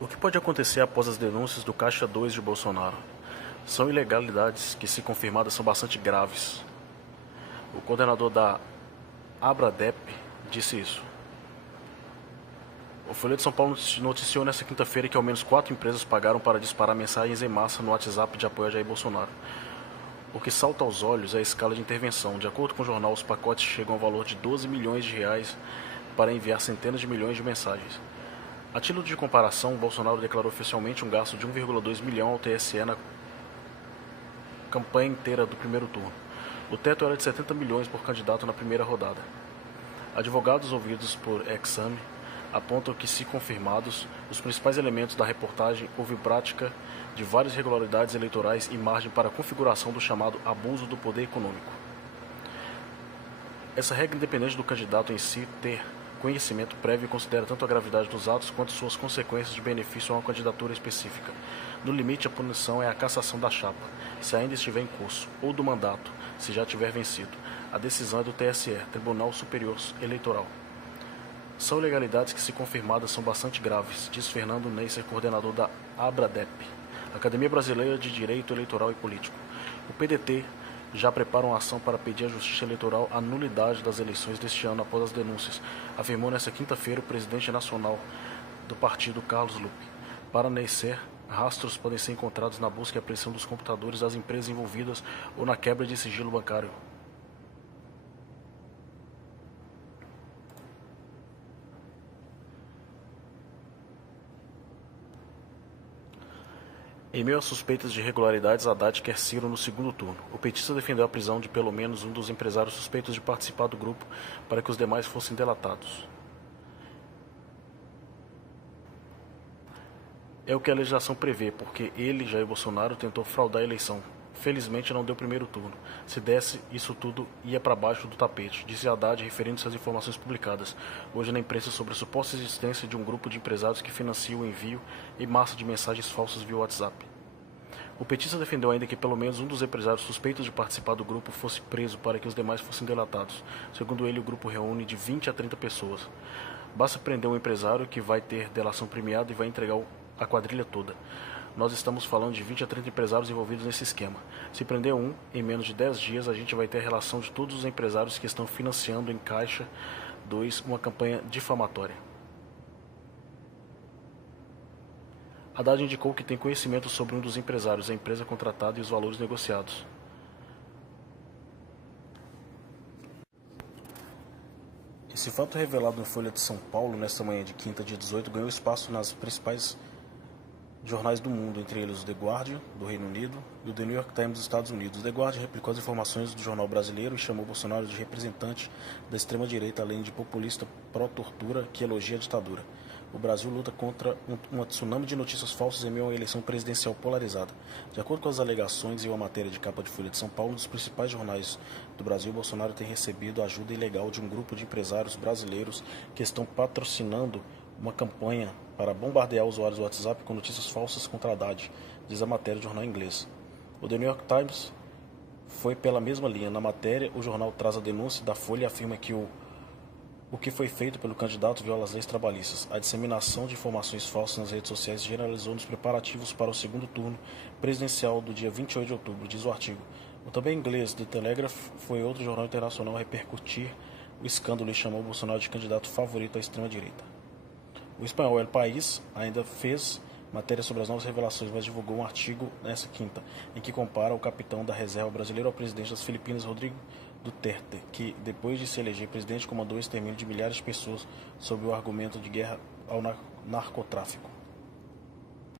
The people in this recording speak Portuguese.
O que pode acontecer após as denúncias do Caixa 2 de Bolsonaro? São ilegalidades que, se confirmadas, são bastante graves. O coordenador da Abradep disse isso. O Folha de São Paulo noticiou nesta quinta-feira que ao menos 4 empresas pagaram para disparar mensagens em massa no WhatsApp de apoio a Jair Bolsonaro. O que salta aos olhos é a escala de intervenção. De acordo com o jornal, os pacotes chegam ao valor de 12 milhões de reais para enviar centenas de milhões de mensagens. A título de comparação, Bolsonaro declarou oficialmente um gasto de 1,2 milhão ao TSE na campanha inteira do primeiro turno. O teto era de 70 milhões por candidato na primeira rodada. Advogados ouvidos por Exame apontam que, se confirmados, os principais elementos da reportagem houve prática de várias irregularidades eleitorais e margem para a configuração do chamado abuso do poder econômico. Essa regra, independente do candidato em si ter conhecimento prévio, considera tanto a gravidade dos atos quanto suas consequências de benefício a uma candidatura específica. No limite, a punição é a cassação da chapa, se ainda estiver em curso, ou do mandato, se já tiver vencido. A decisão é do TSE, Tribunal Superior Eleitoral. São ilegalidades que, se confirmadas, são bastante graves, diz Fernando Neisser, coordenador da Abradep, Academia Brasileira de Direito Eleitoral e Político. O PDT já prepara uma ação para pedir à Justiça Eleitoral a nulidade das eleições deste ano após as denúncias, afirmou nesta quinta-feira o presidente nacional do partido, Carlos Lupe. Para Neisser, rastros podem ser encontrados na busca e apreensão dos computadores das empresas envolvidas ou na quebra de sigilo bancário. Em meio a suspeitas de irregularidades, Haddad quer Ciro no segundo turno. O petista defendeu a prisão de pelo menos um dos empresários suspeitos de participar do grupo para que os demais fossem delatados. É o que a legislação prevê, porque ele, Jair Bolsonaro, tentou fraudar a eleição. Felizmente não deu primeiro turno. Se desse, isso tudo ia para baixo do tapete, disse Haddad, referindo-se às informações publicadas hoje na imprensa sobre a suposta existência de um grupo de empresários que financia o envio em massa de mensagens falsas via WhatsApp. O petista defendeu ainda que pelo menos um dos empresários suspeitos de participar do grupo fosse preso para que os demais fossem delatados. Segundo ele, o grupo reúne de 20 a 30 pessoas. Basta prender um empresário que vai ter delação premiada e vai entregar a quadrilha toda. Nós estamos falando de 20 a 30 empresários envolvidos nesse esquema. Se prender um, em menos de 10 dias, a gente vai ter a relação de todos os empresários que estão financiando em Caixa 2 uma campanha difamatória. Haddad indicou que tem conhecimento sobre um dos empresários, a empresa contratada e os valores negociados. Esse fato revelado no Folha de São Paulo nesta manhã de quinta, dia 18, ganhou espaço nas principais jornais do mundo, entre eles o The Guardian, do Reino Unido, e o The New York Times dos Estados Unidos. O The Guardian replicou as informações do jornal brasileiro e chamou Bolsonaro de representante da extrema-direita, além de populista pró-tortura que elogia a ditadura. O Brasil luta contra uma tsunami de notícias falsas em meio a uma eleição presidencial polarizada. De acordo com as alegações e uma matéria de capa de Folha de São Paulo, um dos principais jornais do Brasil, Bolsonaro tem recebido a ajuda ilegal de um grupo de empresários brasileiros que estão patrocinando uma campanha para bombardear usuários do WhatsApp com notícias falsas contra Haddad, diz a matéria do jornal inglês. O The New York Times foi pela mesma linha. Na matéria, o jornal traz a denúncia da Folha e afirma que o que foi feito pelo candidato viola as leis trabalhistas. A disseminação de informações falsas nas redes sociais generalizou nos preparativos para o segundo turno presidencial do dia 28 de outubro, diz o artigo. O também inglês The Telegraph foi outro jornal internacional a repercutir o escândalo e chamou Bolsonaro de candidato favorito à extrema-direita. O espanhol El País ainda fez matéria sobre as novas revelações, mas divulgou um artigo nesta quinta, em que compara o capitão da reserva brasileira ao presidente das Filipinas, Rodrigo Duterte, que, depois de se eleger presidente, comandou o extermínio de milhares de pessoas sob o argumento de guerra ao narcotráfico.